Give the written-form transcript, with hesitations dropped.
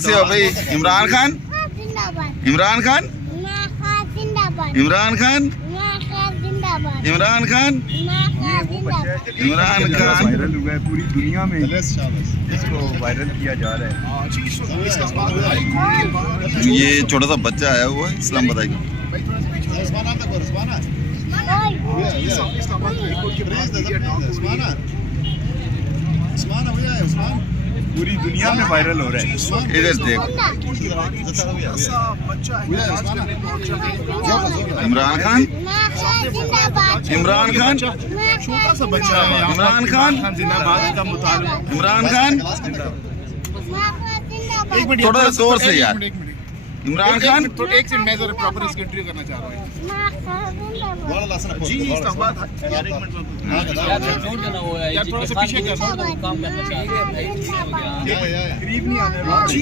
से हो भाई? इमरान खान, इमरान खान, इमरान खान, इमरान खान, इमरान खान वायरल हुआ है पूरी दुनिया में, इसको वायरल किया जा रहा है। ये छोटा सा बच्चा आया हुआ है, इस्लाम बताएगा। पूरी दुनिया में वायरल हो रहा है। इधर देखो, इमरान खान, इमरान खान, छोटा सा बच्चा है, इमरान खान, जिंदाबाद का मुताबिक। इमरान खान, थोड़ा सा जोर से यार। इमरान खान, तो एक सेकंड, मैं जरा प्रॉपर इसकी इंटरव्यू करना चाह रहा हूँ। जी इस्लामाबाद, यार एक मिनट यार थोड़ा सा पीछे कर। करीब नहीं आने वाला। जी